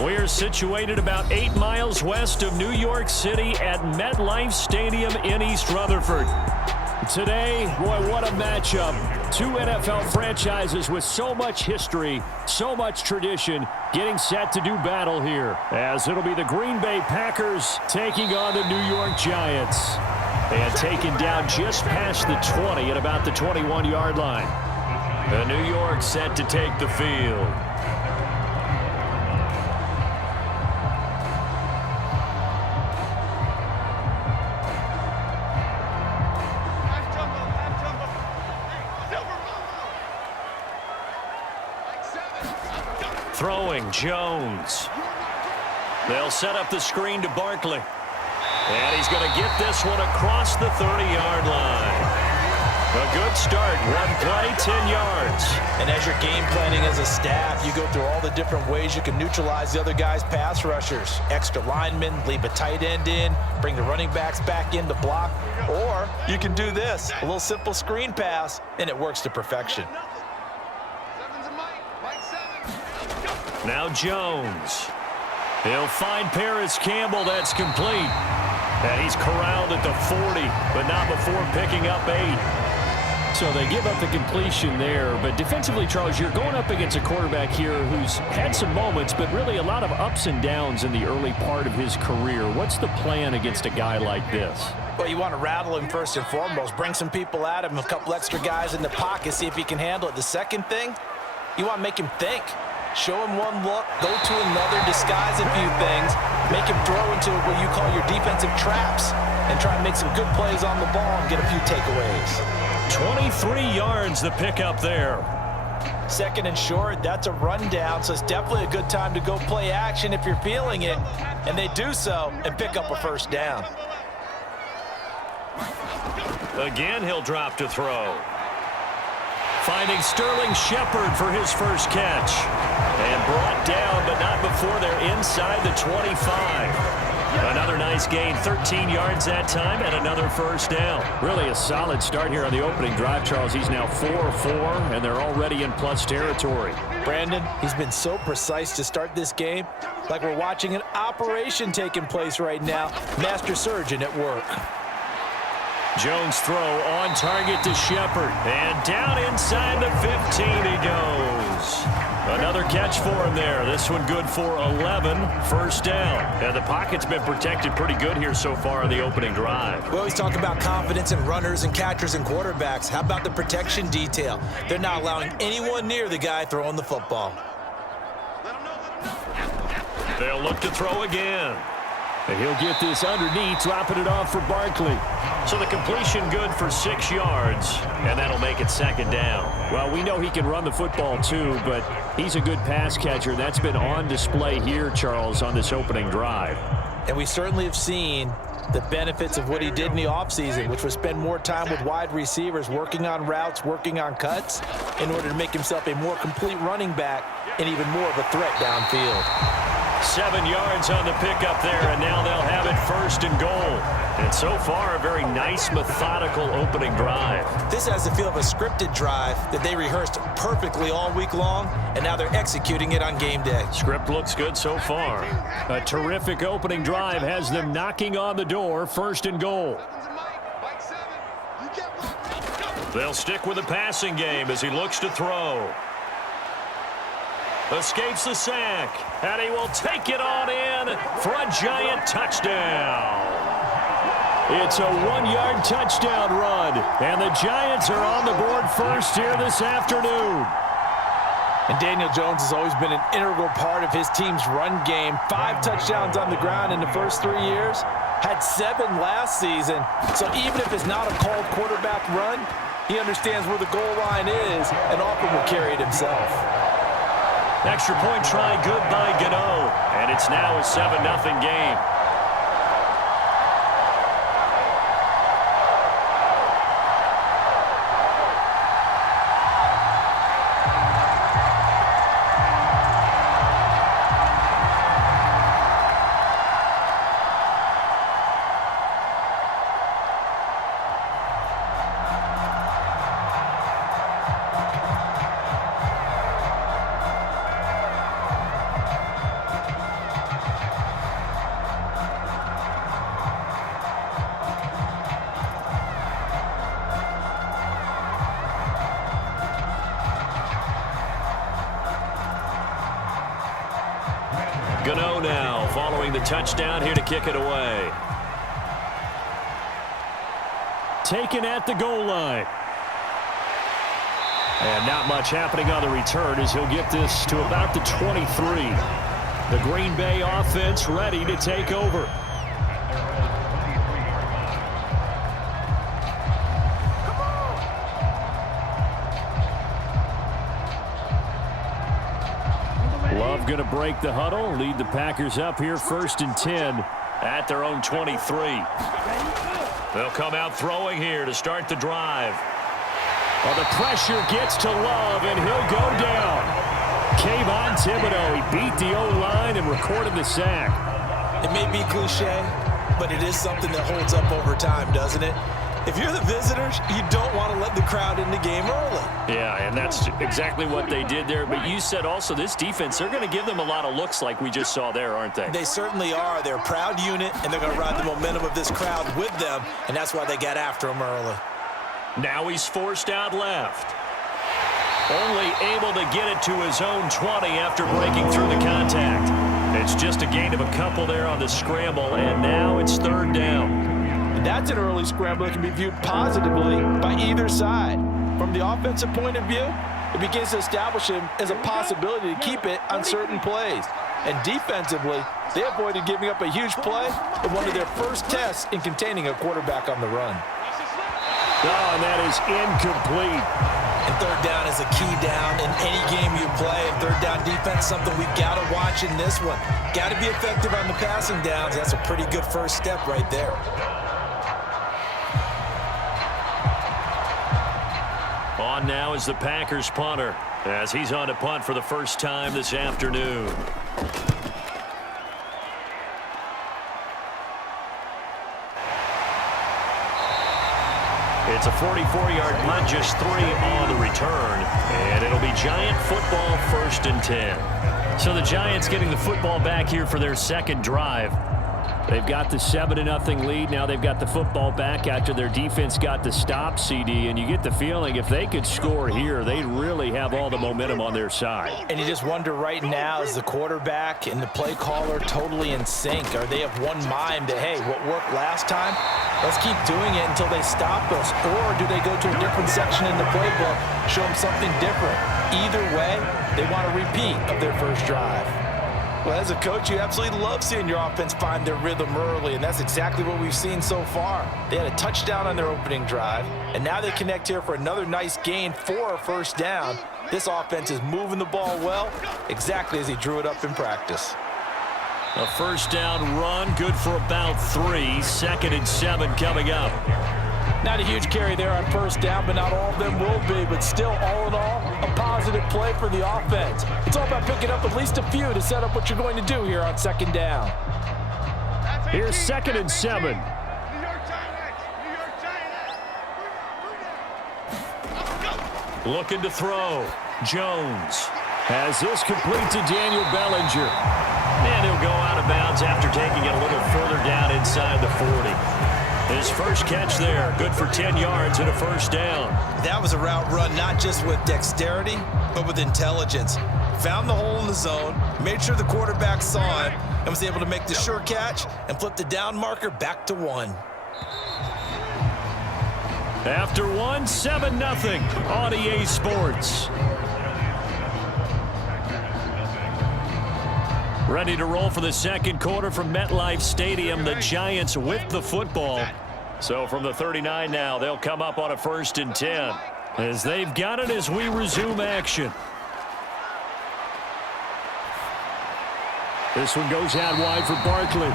We are situated about 8 miles west of New York City at MetLife Stadium in East Rutherford. Today, boy, what a matchup. Two NFL franchises with so much history, so much tradition, getting set to do battle here, as it'll be the Green Bay Packers taking on the New York Giants. And taken down just past the 20 at about the 21-yard line. The New York set to take the field. Throwing, Jones. They'll set up the screen to Barkley. And he's going to get this one across the 30-yard line. A good start. One play, 10 yards. And as you're game planning as a staff, you go through all the different ways you can neutralize the other guy's pass rushers. Extra linemen, leave a tight end in, bring the running backs back in to block. Or you can do this, a little simple screen pass, and it works to perfection. Now Jones. He'll find Paris Campbell. That's complete. And he's corralled at the 40, but not before picking up 8. So they give up the completion there. But defensively, Charles, you're going up against a quarterback here who's had some moments, but really a lot of ups and downs in the early part of his career. What's the plan against a guy like this? Well, you want to rattle him first and foremost. Bring some people at him, a couple extra guys in the pocket, see if he can handle it. The second thing, you want to make him think. Show him one look, go to another, disguise a few things, make him throw into what you call your defensive traps, and try and make some good plays on the ball and get a few takeaways. 23 yards the pickup there. Second and short, that's a rundown, so it's definitely a good time to go play action if you're feeling it, and they do so and pick up a first down. Again, he'll drop to throw. Finding Sterling Shepard for his first catch. And brought down, but not before they're inside the 25. Another nice gain, 13 yards that time, and another first down. Really a solid start here on the opening drive, Charles. He's now 4-4, and they're already in plus territory. Brandon, he's been so precise to start this game, like we're watching an operation taking place right now. Master surgeon at work. Jones throw on target to Shepard. And down inside the 15 he goes. Another catch for him there. This one good for 11. First down. And the pocket's been protected pretty good here so far on the opening drive. We always talk about confidence in runners and catchers and quarterbacks. How about the protection detail? They're not allowing anyone near the guy throwing the football. They'll look to throw again. And he'll get this underneath, dropping it off for Barkley. So the completion good for 6 yards, and that'll make it second down. Well, we know he can run the football too, but he's a good pass catcher. That's been on display here, Charles, on this opening drive. And we certainly have seen the benefits of what he did in the offseason, which was spend more time with wide receivers, working on routes, working on cuts, in order to make himself a more complete running back and even more of a threat downfield. 7 yards on the pickup there, and now they'll have it first and goal. And so far, a very nice, methodical opening drive. This has the feel of a scripted drive that they rehearsed perfectly all week long, and now they're executing it on game day. Script looks good so far. A terrific opening drive has them knocking on the door, first and goal. They'll stick with the passing game as he looks to throw. Escapes the sack, and he will take it on in for a Giant touchdown. It's a 1-yard touchdown run, and the Giants are on the board first here this afternoon. And Daniel Jones has always been an integral part of his team's run game. 5 touchdowns on the ground in the first 3 years, had 7 last season. So even if it's not a called quarterback run, he understands where the goal line is and often will carry it himself. Extra point try good by Gano, and it's now a 7-0 game. Gano now following the touchdown here to kick it away. Taken at the goal line. And not much happening on the return as he'll get this to about the 23. The Green Bay offense ready to take over. Love going to break the huddle, lead the Packers up here 1st and 10 at their own 23. They'll come out throwing here to start the drive. Well, the pressure gets to Love, and he'll go down. Kayvon Thibodeau, he beat the O-line and recorded the sack. It may be cliche, but it is something that holds up over time, doesn't it? If you're the visitors, you don't want to let the crowd in the game early. Yeah, and that's exactly what they did there. But you said also this defense, they're going to give them a lot of looks like we just saw there, aren't they? They certainly are. They're a proud unit, and they're going to ride the momentum of this crowd with them, and that's why they got after them early. Now he's forced out left. Only able to get it to his own 20 after breaking through the contact. It's just a gain of a couple there on the scramble, and now it's 3rd down. That's an early scramble that can be viewed positively by either side. From the offensive point of view, it begins to establish him as a possibility to keep it on certain plays. And defensively, they avoided giving up a huge play in one of their first tests in containing a quarterback on the run. Oh, and that is incomplete. And 3rd down is a key down in any game you play. And 3rd down defense, something we've got to watch in this one. Got to be effective on the passing downs. That's a pretty good first step right there. On now is the Packers punter as he's on to punt for the first time this afternoon. It's a 44-yard punt, just 3 on the return, and it'll be Giant football 1st and 10. So the Giants getting the football back here for their second drive. They've got the 7-0 lead. Now they've got the football back after their defense got the stop, CD. And you get the feeling if they could score here, they'd really have all the momentum on their side. And you just wonder right now, is the quarterback and the play caller totally in sync? Are they of one mind that, hey, what worked last time, let's keep doing it until they stop us? Or do they go to a different section in the playbook, show them something different? Either way, they want a repeat of their first drive. Well, as a coach, you absolutely love seeing your offense find their rhythm early, and that's exactly what we've seen so far. They had a touchdown on their opening drive, and now they connect here for another nice gain for a 1st down. This offense is moving the ball well, exactly as he drew it up in practice. A 1st down run, good for about 3. 2nd and 7 coming up. Not a huge carry there on 1st down, but not all of them will be. But still, all in all, a positive play for the offense. It's all about picking up at least a few to set up what you're going to do here on 2nd down. Here's 2nd and 7. Looking to throw. Jones has this complete to Daniel Bellinger. And he'll go out of bounds after taking it a little further down inside the 40. His first catch there, good for 10 yards and a 1st down. That was a route run not just with dexterity, but with intelligence. Found the hole in the zone, made sure the quarterback saw it, and was able to make the sure catch and flip the down marker back to 1. After 1, 7-0 on EA Sports. Ready to roll for the 2nd quarter from MetLife Stadium. The Giants with the football. So from the 39 now, they'll come up on a 1st and 10. As they've got it as we resume action. This one goes out wide for Barkley.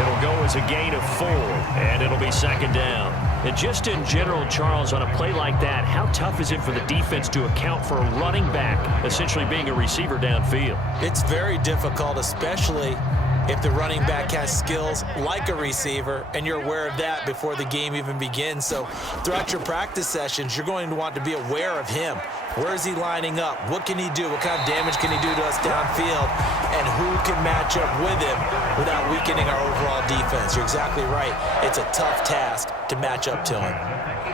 It'll go as a gain of 4, and it'll be 2nd down. And just in general, Charles, on a play like that, how tough is it for the defense to account for a running back essentially being a receiver downfield? It's very difficult, especially if the running back has skills like a receiver, and you're aware of that before the game even begins. So throughout your practice sessions, you're going to want to be aware of him. Where is he lining up? What can he do? What kind of damage can he do to us downfield? And who can match up with him without weakening our overall defense? You're exactly right. It's a tough task to match up to him.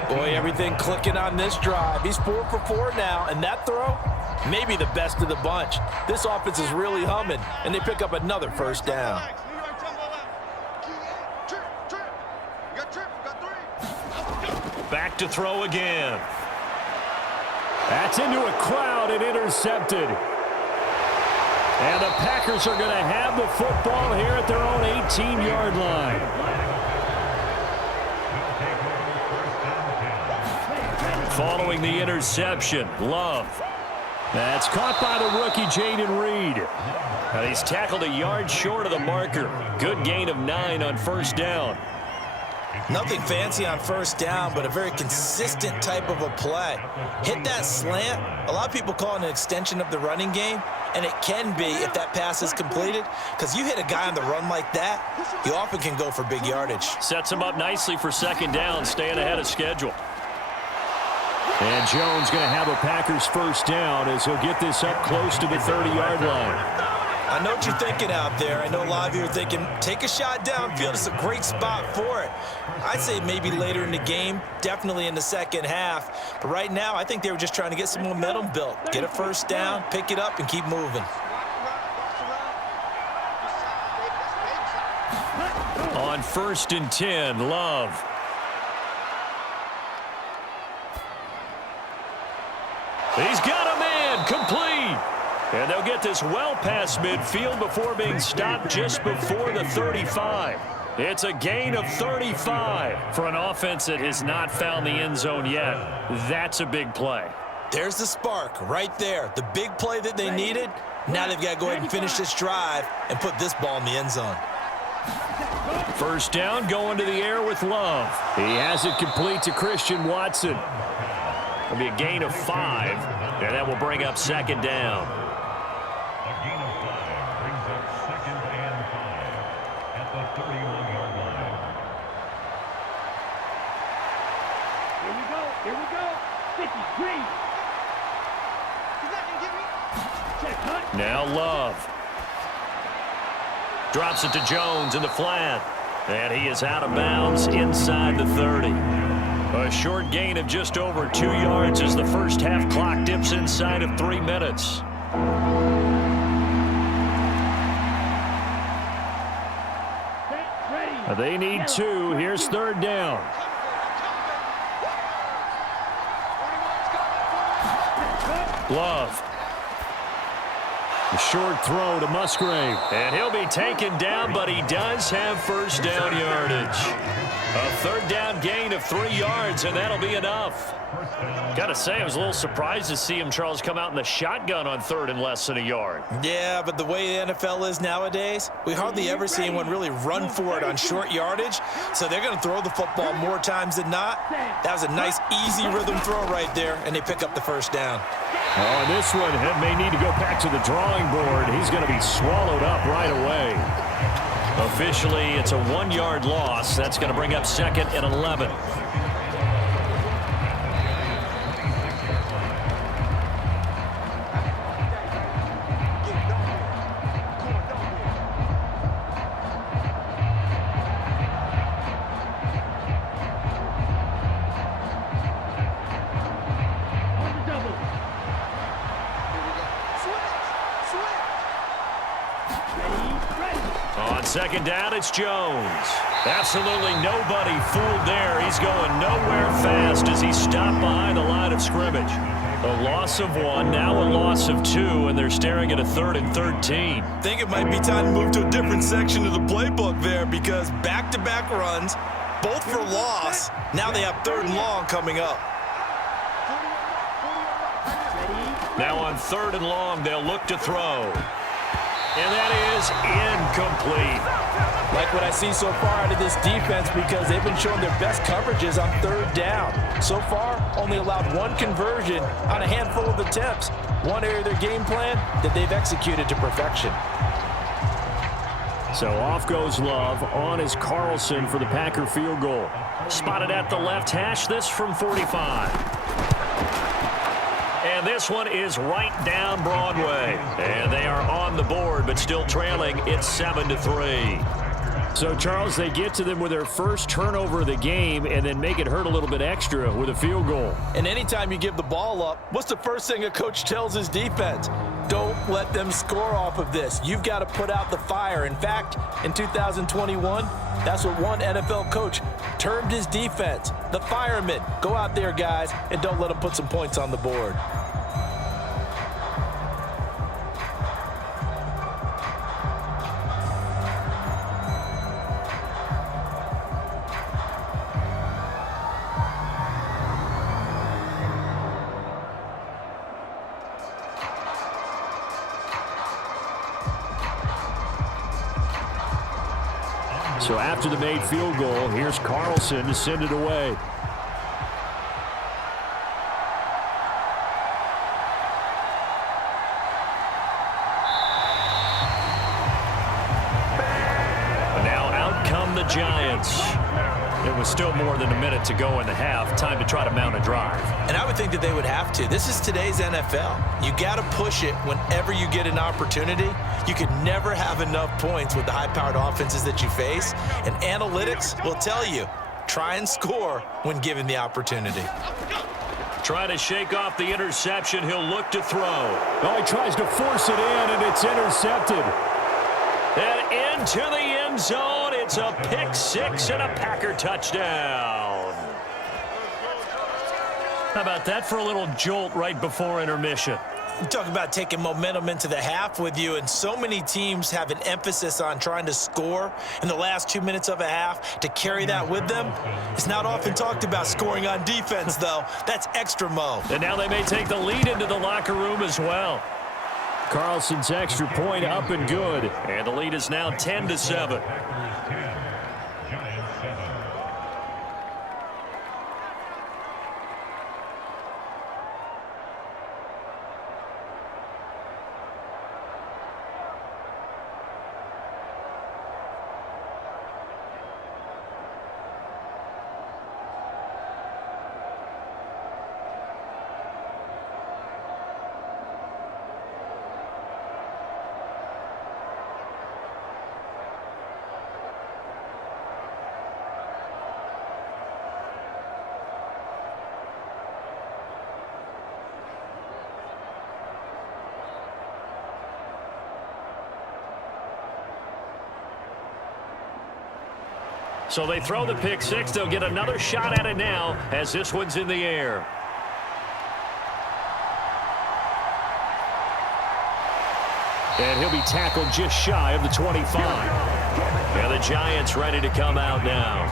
Boy, everything clicking on this drive. He's 4 for 4 now, and that throw, maybe the best of the bunch. This offense is really humming, and they pick up another first down. Back to throw again. That's into a crowd and intercepted. And the Packers are going to have the football here at their own 18-yard line. Following the interception, Love. That's caught by the rookie, Jaden Reed. And he's tackled a yard short of the marker. Good gain of 9 on first down. Nothing fancy on first down, but a very consistent type of a play. Hit that slant. A lot of people call it an extension of the running game, and it can be if that pass is completed, because you hit a guy on the run like that, you often can go for big yardage. Sets him up nicely for second down, staying ahead of schedule. And Jones going to have a Packers first down as he'll get this up close to the 30-yard line. I know what you're thinking out there. I know a lot of you are thinking, take a shot downfield. It's a great spot for it. I'd say maybe later in the game, definitely in the second half. But right now, I think they were just trying to get some momentum built. Get a first down, pick it up, and keep moving. On 1st and 10, Love. He's got a man, complete. And they'll get this well past midfield before being stopped just before the 35. It's a gain of 35 for an offense that has not found the end zone yet. That's a big play. There's the spark right there. The big play that they needed. Now they've got to go ahead and finish this drive and put this ball in the end zone. First down, going to the air with Love. He has it complete to Christian Watson. It'll be a gain of 5, and that will bring up second down. A gain of 5 brings up 2nd and 5 at the 31-yard line. Here we go. 53. Check, hunt. Now Love. Drops it to Jones in the flat. And he is out of bounds inside the 30. A short gain of just over 2 yards as the first half clock dips inside of 3 minutes. They need 2. Here's third down. Love. A short throw to Musgrave. And he'll be taken down, but he does have first down yardage. A third down gain of 3 yards, and that'll be enough. Got to say, I was a little surprised to see him, Charles, come out in the shotgun on third and less than a yard. Yeah, but the way the NFL is nowadays, we hardly ever see anyone really run for it on short yardage, so they're going to throw the football more times than not. That was a nice, easy rhythm throw right there, and they pick up the first down. Oh, and this one may need to go back to the drawing board. He's going to be swallowed up right away. Officially, it's a 1-yard loss. That's going to bring up 2nd and 11. On second down, it's Jones. Absolutely nobody fooled there. He's going nowhere fast as he stopped behind the line of scrimmage. A loss of 1, now a loss of 2, and they're staring at a 3rd and 13. I think it might be time to move to a different section of the playbook there, because back-to-back runs, both for loss. Now they have 3rd and long coming up. Now on 3rd and long, they'll look to throw. And that is incomplete. Like what I see so far out of this defense, because they've been showing their best coverages on 3rd down. So far, only allowed 1 conversion on a handful of attempts. One area of their game plan that they've executed to perfection. So off goes Love. On is Carlson for the Packer field goal. Spotted at the left hash. This from 45. And this one is right down Broadway. And they are on the board, but still trailing. It's 7-3. So, Charles, they get to them with their first turnover of the game and then make it hurt a little bit extra with a field goal. And anytime you give the ball up, what's the first thing a coach tells his defense? Don't let them score off of this. You've got to put out the fire. In fact, in 2021, that's what one NFL coach termed his defense, the firemen. Go out there, guys, and don't let them put some points on the board. So after the made field goal, here's Carlson to send it away. And now out come the Giants. It was still more than a minute to go in the half. Time to try to mount a drive. And I would think that they would have to. This is today's NFL. You got to push it whenever you get an opportunity. You can never have enough points with the high-powered offenses that you face. And analytics will tell you, try and score when given the opportunity. Trying to shake off the interception. He'll look to throw. Oh, he tries to force it in, and it's intercepted. And into the end zone. It's a pick six and a Packer touchdown. How about that for a little jolt right before intermission? You talk about taking momentum into the half with you, and so many teams have an emphasis on trying to score in the last 2 minutes of a half to carry that with them. It's not often talked about scoring on defense, though. That's extra mo. And now they may take the lead into the locker room as well. Carlson's extra point up and good. And the lead is now 10-7. So they throw the pick six. They'll get another shot at it now as this one's in the air. And he'll be tackled just shy of the 25. And the Giants ready to come out now.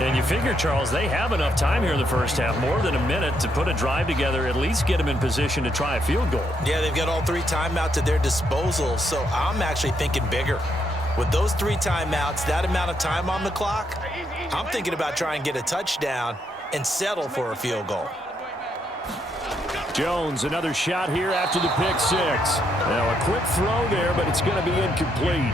And you figure, Charles, they have enough time here in the first half, more than a minute, to put a drive together, at least get them in position to try a field goal. Yeah, they've got all three timeouts at their disposal, so I'm actually thinking bigger. With those three timeouts, that amount of time on the clock, I'm thinking about trying to get a touchdown and settle for a field goal. Jones, another shot here after the pick six. Now a quick throw there, but it's going to be incomplete.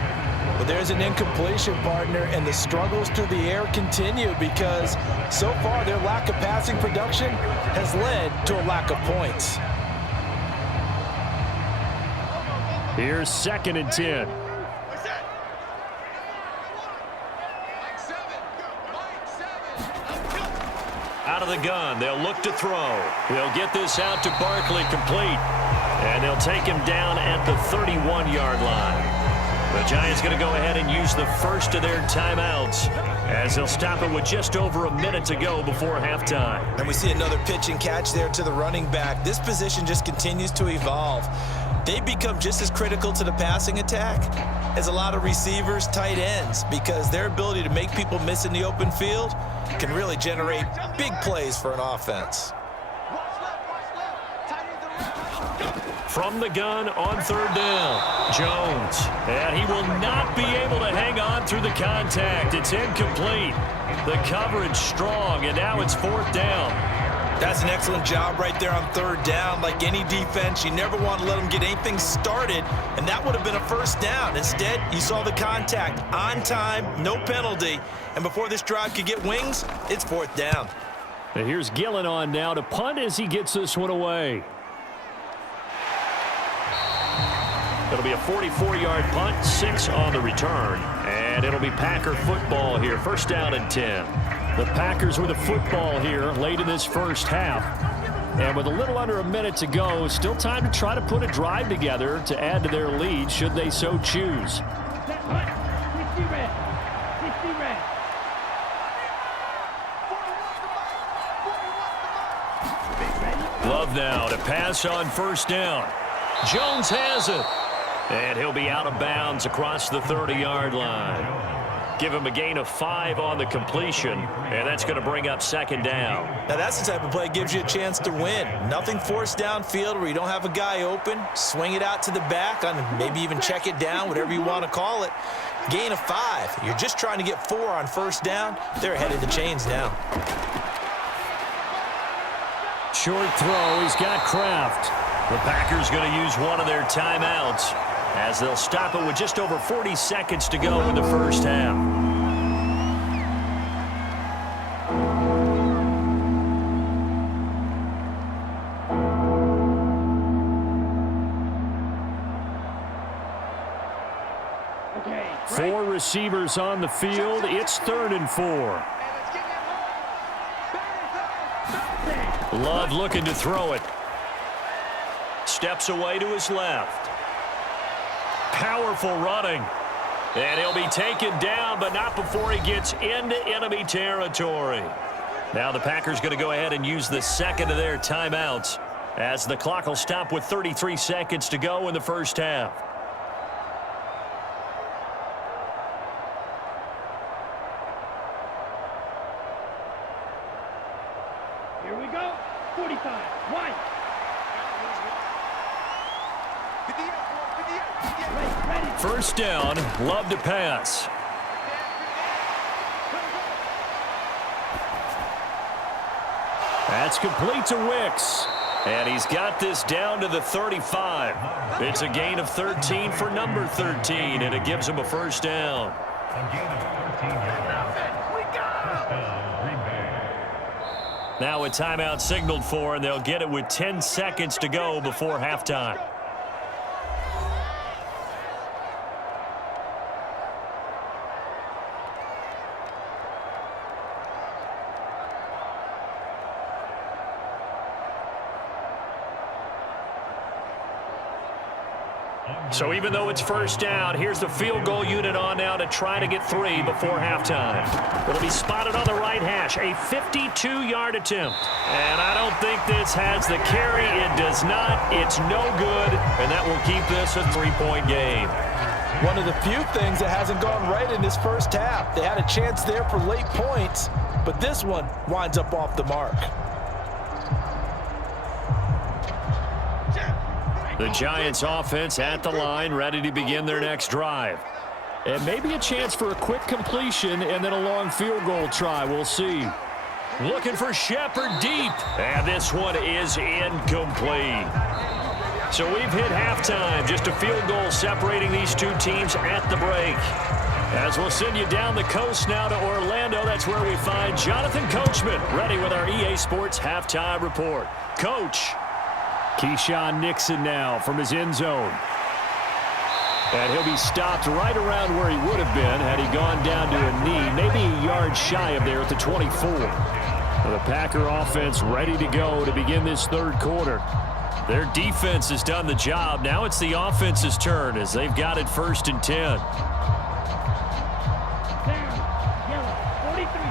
But there's an incompletion, partner, and the struggles through the air continue because so far their lack of passing production has led to a lack of points. Here's 2nd and 10. Out of the gun, they'll look to throw. They'll get this out to Barkley, complete. And they'll take him down at the 31-yard line. The Giants going to go ahead and use the first of their timeouts as they'll stop it with just over a minute to go before halftime. And we see another pitch and catch there to the running back. This position just continues to evolve. They become just as critical to the passing attack as a lot of receivers, tight ends, because their ability to make people miss in the open field can really generate big plays for an offense. From the gun on 3rd down, Jones. And he will not be able to hang on through the contact. It's incomplete. The coverage strong, and now it's 4th down. That's an excellent job right there on third down. Like any defense, you never want to let them get anything started, and that would have been a first down. Instead, you saw the contact on time, no penalty, and before this drive could get wings, it's fourth down. And here's Gillen on now to punt as he gets this one away. It'll be a 44-yard punt, 6 on the return, and it'll be Packer football here, first down and 10. The Packers with a football here late in this first half. And with a little under a minute to go, still time to try to put a drive together to add to their lead should they so choose. 60 red. 60 red. Love now to pass on first down. Jones has it. And he'll be out of bounds across the 30-yard line. Give him a gain of 5 on the completion, and that's going to bring up second down. Now that's the type of play that gives you a chance to win. Nothing forced downfield where you don't have a guy open. Swing it out to the back, on maybe even check it down, whatever you want to call it. Gain of 5. You're just trying to get 4 on first down. They're ahead of the chains now. Short throw. He's got Kraft. The Packers going to use one of their timeouts as they'll stop it with just over 40 seconds to go in the first half. Okay. 4 receivers on the field. It's 3rd and 4. Love looking to throw it. Steps away to his left. Powerful running. And he'll be taken down, but not before he gets into enemy territory. Now the Packers going to go ahead and use the second of their timeouts as the clock will stop with 33 seconds to go in the first half. Here we go. 45. One. First down, Love to pass. That's complete to Wicks. And he's got this down to the 35. It's a gain of 13 for number 13, and it gives him a first down. A gain of 13 yards. First down, Green Bay. Now a timeout signaled for, and they'll get it with 10 seconds to go before halftime. So even though it's first down, here's the field goal unit on now to try to get 3 before halftime. It'll be spotted on the right hash, a 52-yard attempt. And I don't think this has the carry. It does not. It's no good, and that will keep this a 3-point game. One of the few things that hasn't gone right in this first half. They had a chance there for late points, but this one winds up off the mark. The Giants offense at the line, ready to begin their next drive. And maybe a chance for a quick completion and then a long field goal try. We'll see. Looking for Shepard deep. And this one is incomplete. So we've hit halftime. Just a field goal separating these two teams at the break. As we'll send you down the coast now to Orlando, that's where we find Jonathan Coachman, ready with our EA Sports halftime report. Coach. Keyshawn Nixon now from his end zone. And he'll be stopped right around where he would have been had he gone down to a knee, maybe a yard shy of there at the 24. The Packer offense ready to go to begin this third quarter. Their defense has done the job. Now it's the offense's turn as they've got it 1st and 10. Down. Yellow. 43.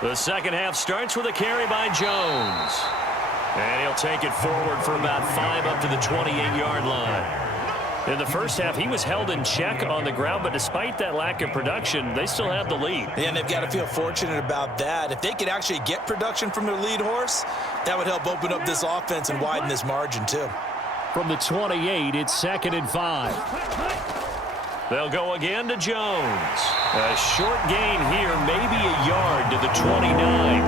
The second half starts with a carry by Jones. And he'll take it forward for about 5 up to the 28-yard line. In the first half, he was held in check on the ground, but despite that lack of production, they still have the lead. And they've got to feel fortunate about that. If they could actually get production from their lead horse, that would help open up this offense and widen this margin too. From the 28, it's 2nd and 5. They'll go again to Jones. A short gain here, maybe a yard to the 29.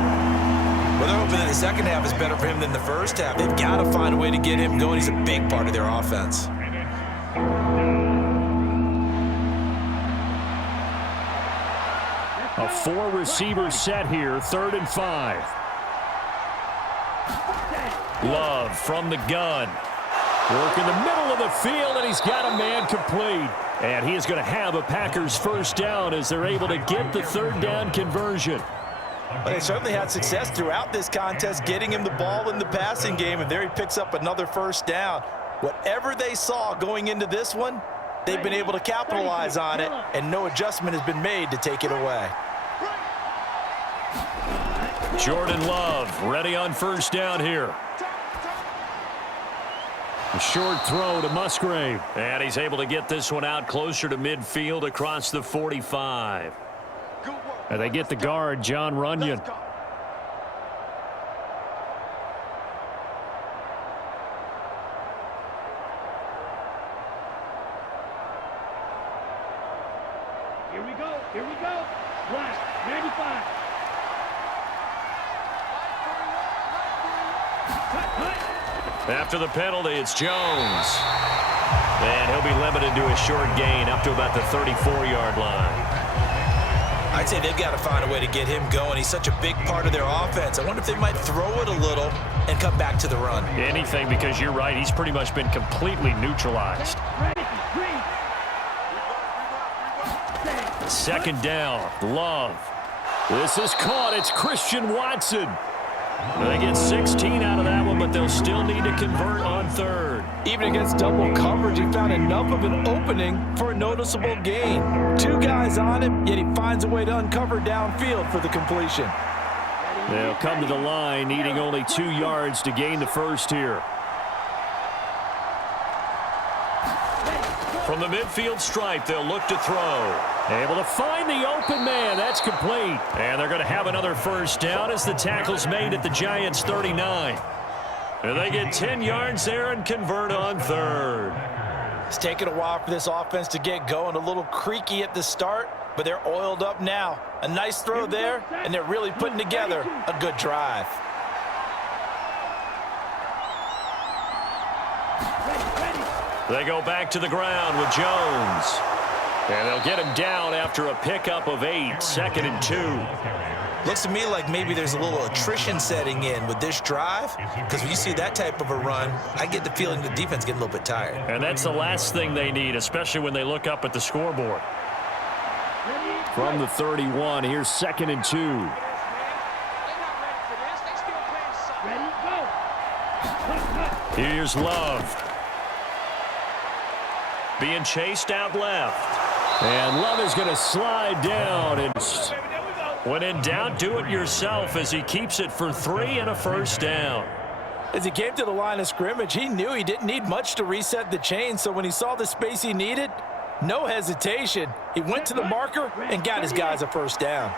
Well, they're hoping that the second half is better for him than the first half. They've got to find a way to get him going. He's a big part of their offense. A 4-receiver set here, 3rd and 5. Love from the gun. Work in the middle of the field, and he's got a man complete. And he is going to have a Packers first down as they're able to get the 3rd down conversion. Well, they certainly had success throughout this contest getting him the ball in the passing game, and there he picks up another first down. Whatever they saw going into this one, they've been able to capitalize on it, and no adjustment has been made to take it away. Jordan Love ready on first down here. A short throw to Musgrave. And he's able to get this one out closer to midfield across the 45. And they get the guard, John Runyon. Here we go. Here we go. Black, 95. After the penalty, it's Jones. And he'll be limited to a short gain up to about the 34-yard line. I'd say they've got to find a way to get him going. He's such a big part of their offense. I wonder if they might throw it a little and come back to the run. Anything, because you're right. He's pretty much been completely neutralized. 2nd down. Love. This is caught. It's Christian Watson. They get 16 out of that one, but they'll still need to convert on 3rd. Even against double coverage, he found enough of an opening for a noticeable gain. 2 guys on him, yet he finds a way to uncover downfield for the completion. They'll come to the line, needing only 2 yards to gain the first here. From the midfield stripe, they'll look to throw. Able to find the open man. That's complete. And they're going to have another first down as the tackle's made at the Giants' 39. And they get 10 yards there and convert on 3rd. It's taken a while for this offense to get going. A little creaky at the start, but they're oiled up now. A nice throw there, and they're really putting together a good drive. They go back to the ground with Jones. And they'll get him down after a pickup of 8, 2nd and 2. Looks to me like maybe there's a little attrition setting in with this drive, because when you see that type of a run, I get the feeling the defense getting a little bit tired. And that's the last thing they need, especially when they look up at the scoreboard. From the 31, here's 2nd and 2. Here's Love. Being chased out left. And Love is going to slide down. And when in doubt, do it yourself as he keeps it for 3 and a first down. As he came to the line of scrimmage, he knew he didn't need much to reset the chain. So when he saw the space he needed, no hesitation. He went to the marker and got his guys a first down.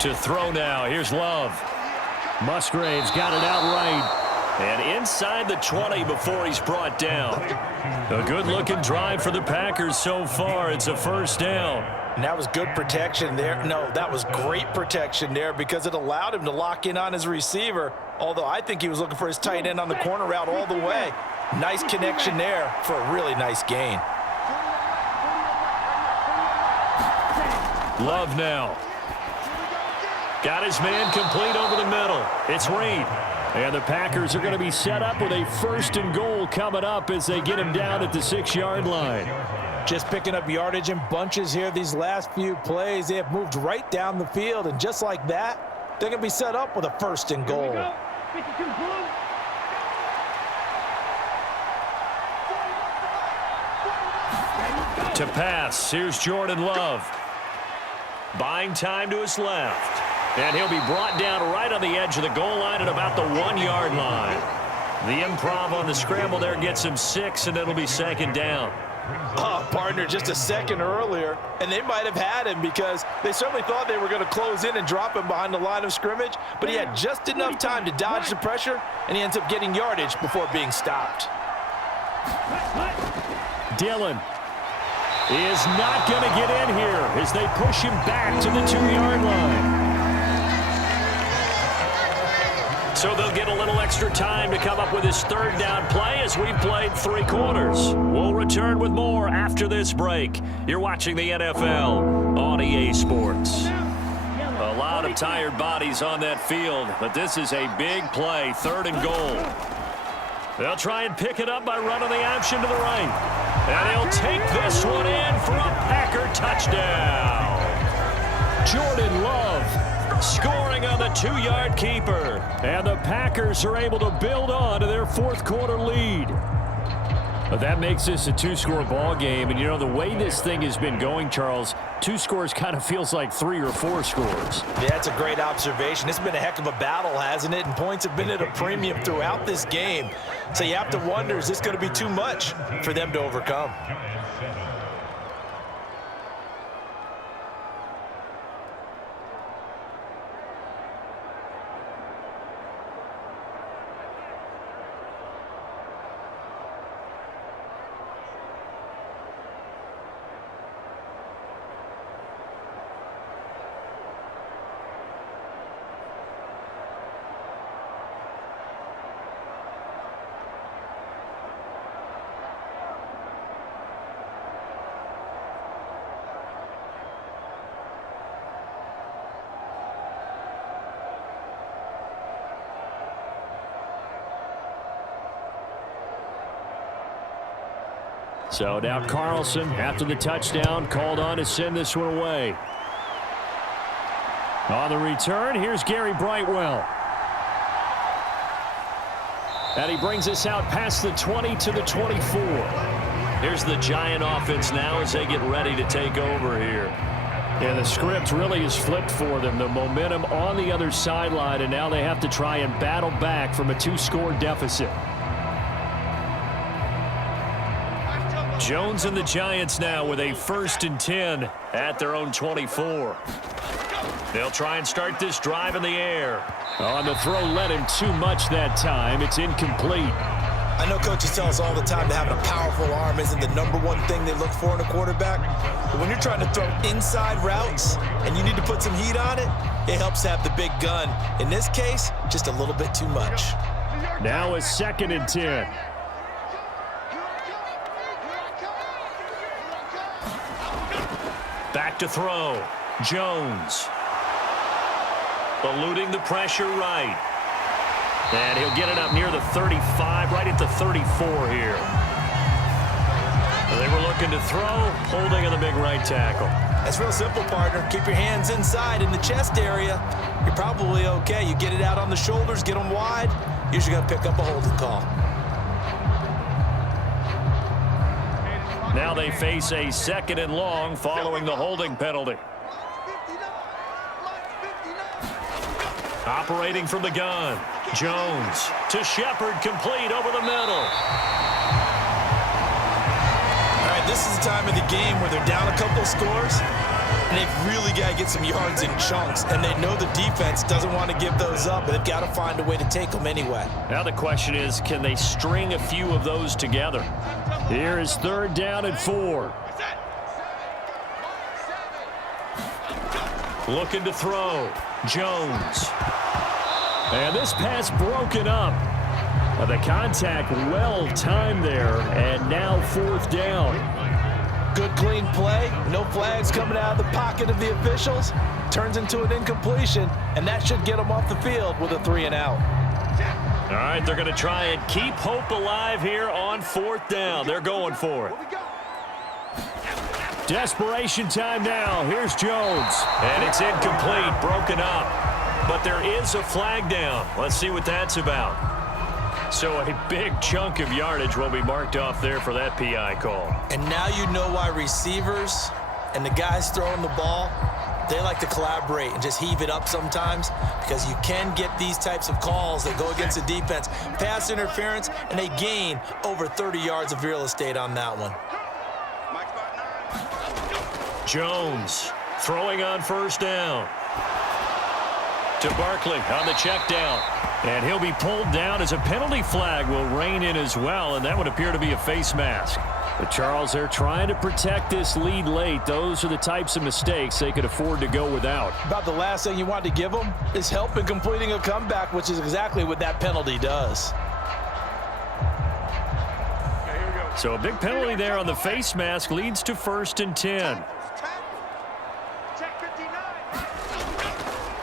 To throw now. Here's Love. Musgrave's got it outright. And inside the 20 before he's brought down. A good-looking drive for the Packers so far. It's a first down. And that was good protection there. No, that was great protection there because it allowed him to lock in on his receiver, although I think he was looking for his tight end on the corner route all the way. Nice connection there for a really nice gain. Love now. Got his man complete over the middle. It's Reed. And the Packers are going to be set up with a 1st and goal coming up as they get him down at the 6-yard line. Just picking up yardage in bunches here these last few plays. They have moved right down the field, and just like that, they're going to be set up with a 1st and goal. To pass, here's Jordan Love. Buying time to his left. And he'll be brought down right on the edge of the goal line at about the 1-yard line. The improv on the scramble there gets him 6, and it'll be 2nd down. Oh, partner, just a second earlier, and they might have had him because they certainly thought they were going to close in and drop him behind the line of scrimmage, but he had just enough time to dodge the pressure, and he ends up getting yardage before being stopped. Dillon is not going to get in here as they push him back to the 2-yard line. So they'll get a little extra time to come up with his third down play as we've played 3 quarters. We'll return with more after this break. You're watching the NFL on EA Sports. A lot of tired bodies on that field, but this is a big play, 3rd and goal. They'll try and pick it up by running the option to the right. And he'll take this one in for a Packer touchdown. Jordan Love scoring on the 2-yard keeper. And the Packers are able to build on to their 4th quarter lead. But that makes this a 2-score ball game. And, you know, the way this thing has been going, Charles, 2 scores kind of feels like 3 or 4 scores. Yeah, that's a great observation. It's been a heck of a battle, hasn't it? And points have been at a premium throughout this game. So you have to wonder, is this going to be too much for them to overcome? So now Carlson, after the touchdown, called on to send this one away. On the return, here's Gary Brightwell. And he brings us out past the 20 to the 24. Here's the Giant offense now as they get ready to take over here. And the script really is flipped for them. The momentum on the other sideline, and now they have to try and battle back from a 2-score deficit. Jones and the Giants now with a 1st and 10 at their own 24. They'll try and start this drive in the air. On the throw, led him too much that time. It's incomplete. I know coaches tell us all the time that having a powerful arm isn't the #1 thing they look for in a quarterback. But when you're trying to throw inside routes and you need to put some heat on it, it helps to have the big gun. In this case, just a little bit too much. Now a 2nd and 10. Back to throw. Jones. Eluding the pressure right. And he'll get it up near the 35, right at the 34 here. They were looking to throw, holding on the big right tackle. That's real simple, partner. Keep your hands inside in the chest area. You're probably okay. You get it out on the shoulders, get them wide. Usually going to pick up a holding call. Now they face a 2nd and long following the holding penalty. Operating from the gun. Jones to Shepard, complete over the middle. All right, this is the time of the game where they're down a couple of scores, and they've really got to get some yards in chunks, and they know the defense doesn't want to give those up, but they've got to find a way to take them anyway. Now the question is, can they string a few of those together? Here is 3rd down and 4. Looking to throw. Jones. And this pass broken up. The contact well timed there, and now 4th down. Good clean play. No flags coming out of the pocket of the officials. Turns into an incompletion, and that should get them off the field with a 3 and out. All right, they're going to try and keep hope alive here on 4th down. They're going for it. Desperation time now. Here's Jones. And it's incomplete, broken up. But there is a flag down. Let's see what that's about. So a big chunk of yardage will be marked off there for that PI call. And now you know why receivers and the guys throwing the ball, they like to collaborate and just heave it up sometimes, because you can get these types of calls that go against the defense. Pass interference, and they gain over 30 yards of real estate on that one. Jones throwing on first down. To Barkley on the check down. And he'll be pulled down as a penalty flag will rein in as well, and that would appear to be a face mask. But Charles, they're trying to protect this lead late. Those are the types of mistakes they could afford to go without. About the last thing you want to give them is help in completing a comeback, which is exactly what that penalty does. So a big penalty there on the face mask leads to 1st and 10.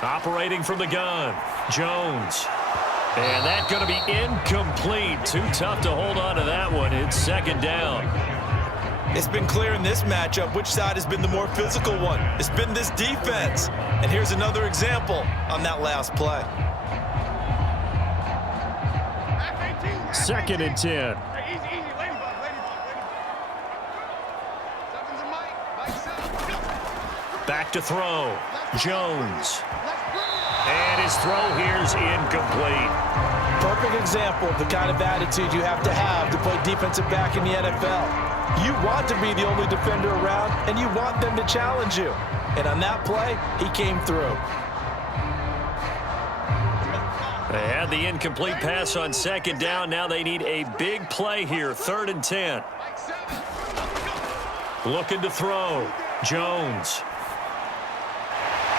Operating from the gun, Jones. And that's going to be incomplete. Too tough to hold on to that one. It's 2nd down. It's been clear in this matchup which side has been the more physical one. It's been this defense. And here's another example on that last play. 2nd and 10. Back to throw. Jones. And his throw here is incomplete. Perfect example of the kind of attitude you have to play defensive back in the NFL. You want to be the only defender around, and you want them to challenge you. And on that play, he came through. They had the incomplete pass on 2nd down. Now they need a big play here. 3rd and 10. Looking to throw. Jones.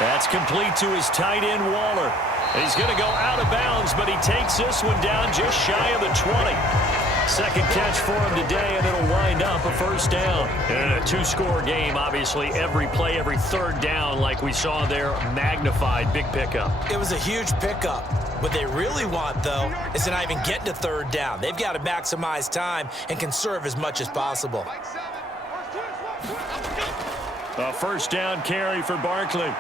That's complete to his tight end, Waller. He's going to go out of bounds, but he takes this one down just shy of the 20. Second catch for him today, and it'll wind up a 1st down. And in a 2-score game, obviously, every play, every 3rd down, like we saw there, magnified. Big pickup. It was a huge pickup. What they really want, though, is to not even get to 3rd down. They've got to maximize time and conserve as much as possible. A 1st down carry for Barkley.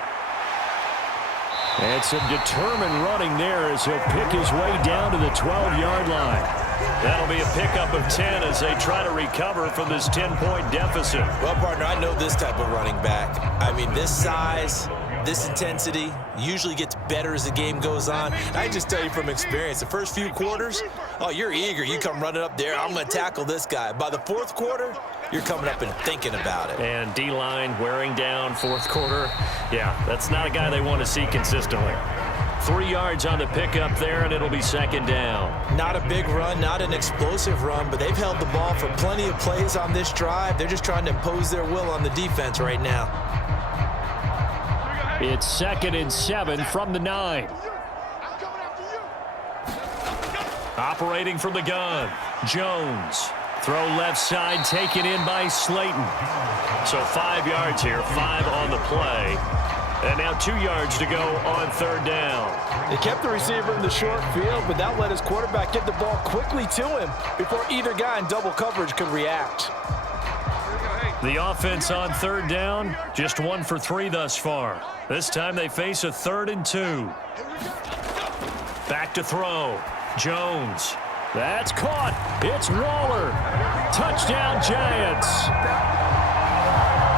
And some determined running there as he'll pick his way down to the 12-yard line. That'll be a pickup of 10 as they try to recover from this 10-point deficit. Well, partner, I know this type of running back. I mean, this size, this intensity usually gets better as the game goes on. I just tell you from experience, the first few quarters, oh, you're eager. You come running up there, I'm going to tackle this guy. By the 4th quarter, you're coming up and thinking about it. And D-line wearing down 4th quarter. Yeah, that's not a guy they want to see consistently. 3 yards on the pickup there, and it'll be 2nd down. Not a big run, not an explosive run, but they've held the ball for plenty of plays on this drive. They're just trying to impose their will on the defense right now. It's 2nd and 7 from the 9. Operating from the gun, Jones. Throw left side, taken in by Slayton. So 5 yards here, 5 on the play. And now 2 yards to go on 3rd down. They kept the receiver in the short field, but that let his quarterback get the ball quickly to him before either guy in double coverage could react. The offense on 3rd down, just 1 for 3 thus far. This time they face a 3rd and 2. Back to throw. Jones. That's caught. It's Waller. Touchdown, Giants.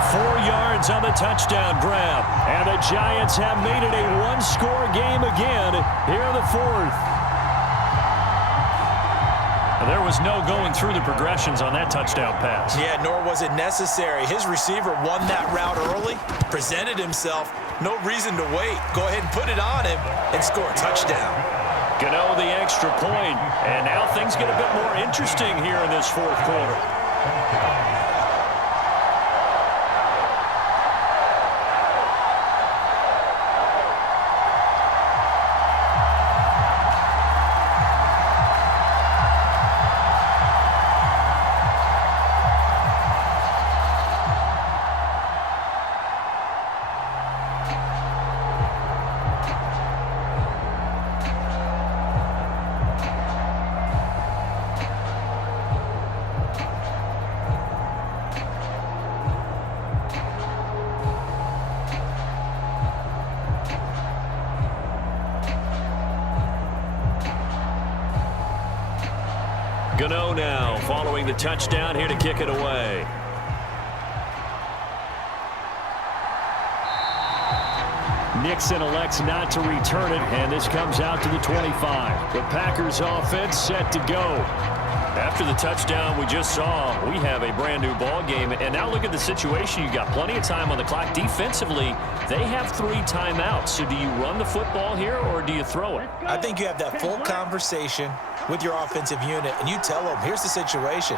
4 yards on the touchdown grab. And the Giants have made it a 1-score game again here in the 4th. There was no going through the progressions on that touchdown pass. Yeah, nor was it necessary. His receiver won that route early, presented himself. No reason to wait. Go ahead and put it on him and score a touchdown. Gano the extra point, and now things get a bit more interesting here in this 4th quarter. Gano now following the touchdown here to kick it away. Nixon elects not to return it, and this comes out to the 25. The Packers offense set to go. After the touchdown we just saw, we have a brand new ball game. And now look at the situation. You've got plenty of time on the clock. Defensively, they have 3 timeouts. So do you run the football here or do you throw it? I think you have that full conversation with your offensive unit, and you tell them, here's the situation.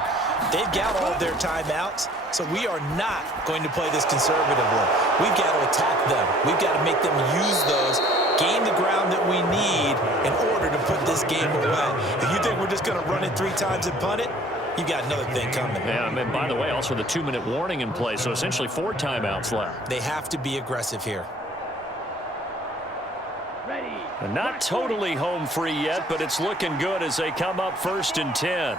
They've got all of their timeouts, so we are not going to play this conservatively. We've got to attack them. We've got to make them use those, gain the ground that we need in order to put this game away. If you think we're just going to run it 3 times and punt it, you got another thing coming. Yeah, and by the way, also the 2-minute warning in play, so essentially 4 timeouts left. They have to be aggressive here. Ready. And not totally home free yet, but it's looking good as they come up 1st and 10.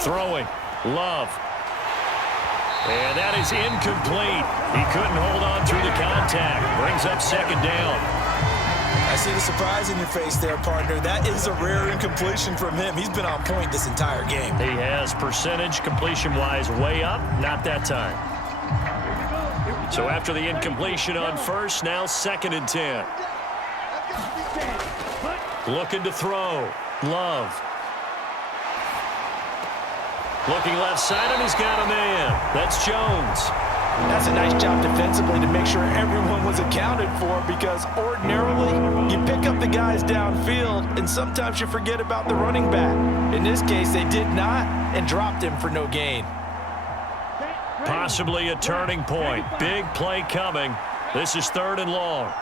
Throwing. Love. And that is incomplete. He couldn't hold on through the contact. Brings up 2nd down. I see the surprise in your face there, partner. That is a rare incompletion from him. He's been on point this entire game. He has percentage completion-wise way up. Not that time. So after the incompletion on 1st, now 2nd and 10. Looking to throw. Love. Looking left side, and he's got a man. That's Jones. That's a nice job defensively to make sure everyone was accounted for, because ordinarily you pick up the guys downfield and sometimes you forget about the running back. In this case, they did not and dropped him for no gain. Possibly a turning point. Big play coming. This is 3rd and long.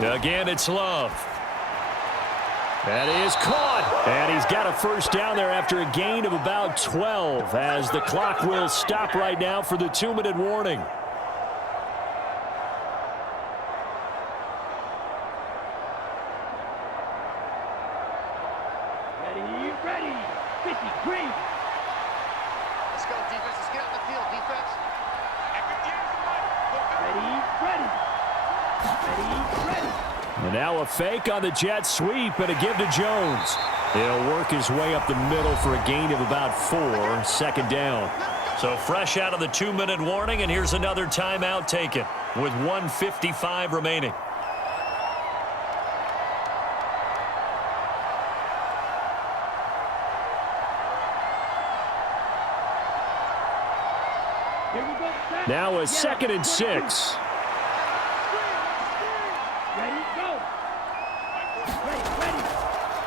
Again, it's Love. That is caught. And he's got a 1st down there after a gain of about 12 as the clock will stop right now for the 2-minute warning. Ready. 50, green. Let's go, defense. Let's get out the field, defense. Ready. And now a fake on the jet sweep and a give to Jones. He'll work his way up the middle for a gain of about 4, 2nd down. So fresh out of the 2-minute warning, and here's another timeout taken with 1:55 remaining. Here we go. Now a 2nd and 6. Ready, go. Ready.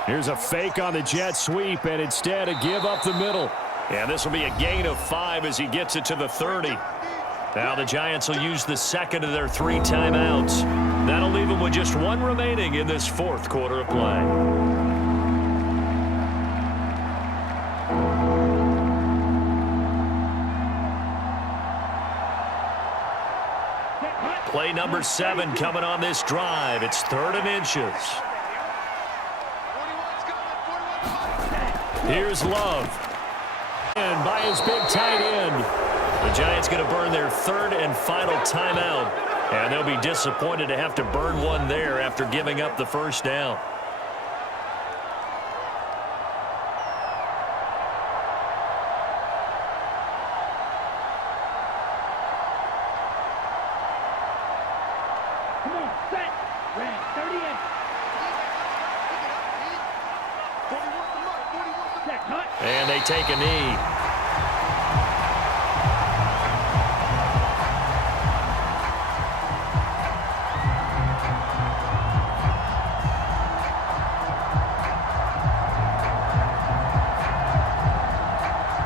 Here's a fake on the jet sweep, and instead a give up the middle. And this will be a gain of 5 as he gets it to the 30. Now the Giants will use the 2nd of their 3 timeouts. That'll leave them with just 1 remaining in this 4th quarter of play. Play number 7 coming on this drive. It's 3rd and inches. Here's Love. And by his big tight end. The Giants going to burn their 3rd and final timeout. And they'll be disappointed to have to burn one there after giving up the 1st down. Come on, set. Red, 38. Set, cut. And they take a knee.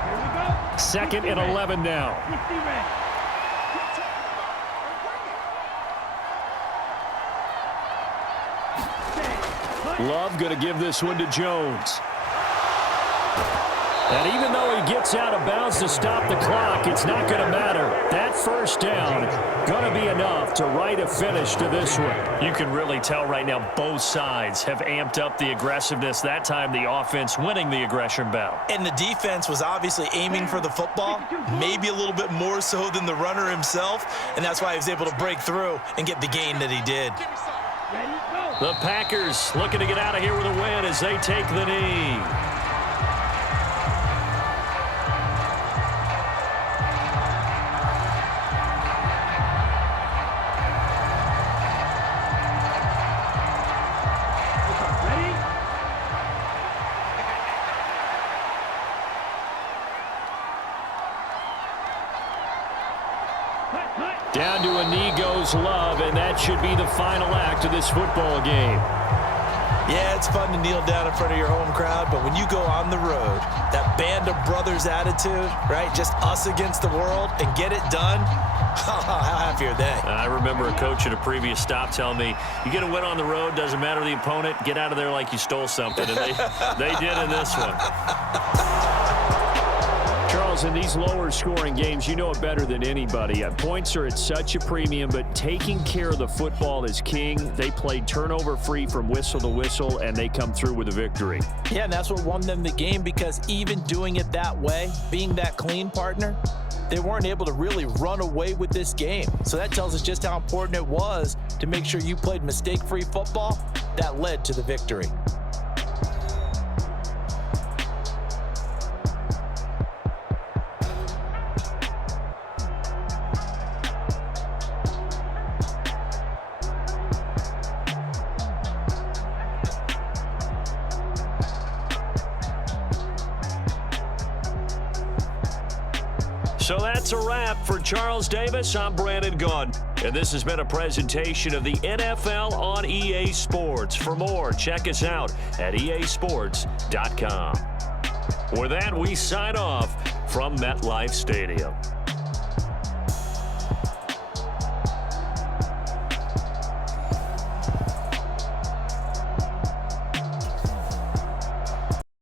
Here we go. 2nd and 11 now. 60 red. Love going to give this one to Jones. And even though he gets out of bounds to stop the clock, it's not going to matter. That 1st down going to be enough to write a finish to this one. You can really tell right now both sides have amped up the aggressiveness. That time the offense winning the aggression battle. And the defense was obviously aiming for the football, maybe a little bit more so than the runner himself, and that's why he was able to break through and get the gain that he did. Ready, go. The Packers looking to get out of here with a win as they take the knee. Down to a knee goes Love, and that should be the final act of this football game. Yeah, it's fun to kneel down in front of your home crowd, but when you go on the road, that band of brothers attitude, right? Just us against the world and get it done. How happy are they? I remember a coach at a previous stop telling me, you get a win on the road, doesn't matter the opponent, get out of there like you stole something. And they did in this one. Charles, in these lower scoring games, you know it better than anybody. Points are at such a premium, but taking care of the football is king. They played turnover free from whistle to whistle, and they come through with a victory. Yeah, and that's what won them the game, because even doing it that way, being that clean partner, they weren't able to really run away with this game. So that tells us just how important it was to make sure you played mistake-free football. That led to the victory. So that's a wrap for Charles Davis. I'm Brandon Gaudin, and this has been a presentation of the NFL on EA Sports. For more, check us out at easports.com. With that, we sign off from MetLife Stadium.